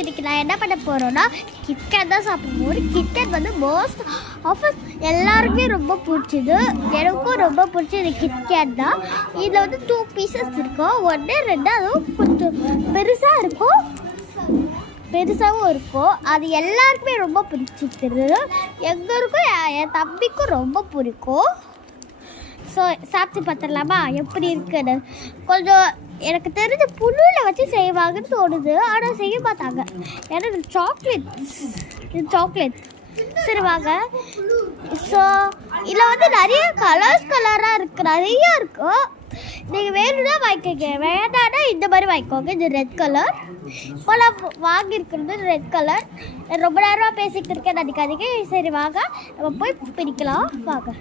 இன்னைக்கு நான் என்ன பண்ண போகிறோன்னா கிட்கேட் தான் சாப்பிட போகிறோம். கிட்கேட் வந்து மோஸ்ட் ஆஃப் எல்லாருக்குமே ரொம்ப பிடிச்சிது. எனக்கும் ரொம்ப பிடிச்சது கிட்கேட் தான். இதில் வந்து 2 பீசஸ் இருக்கும். 1 2 அதுவும் கொஞ்சம் பெருசாக இருக்கும், பெருசாகவும் இருக்கும். அது எல்லாருக்குமே ரொம்ப பிடிச்சிருக்குது. எங்களுக்கும் என் தம்பிக்கும் ரொம்ப பிடிக்கும். ஸோ சாப்பிட்டு பார்த்துடலாமா எப்படி இருக்குன்னு. கொஞ்சம் எனக்கு தெரிஞ்ச புல்லில் வச்சு செய்வாங்கன்னு தோணுது, ஆனால் செய்ய மாட்டாங்க. ஏன்னா இது சாக்லேட் சரி வாங்க. ஸோ இதில் வந்து நிறைய கலராக இருக்குது, நிறையா இருக்கும். நீங்கள் வேணும்னா வாங்கிக்கோங்க, வேண்டாம்னா இந்த மாதிரி வாங்கிக்கோங்க. இது ரெட் கலர். இப்போ நான் வாங்கியிருக்கிறது ரெட் கலர். ரொம்ப நேரமாக பேசிக்கிட்டு இருக்கேன் நினைக்காதீங்க. சரி வாங்க நம்ம போய் பிரிக்கலாம் வாங்க.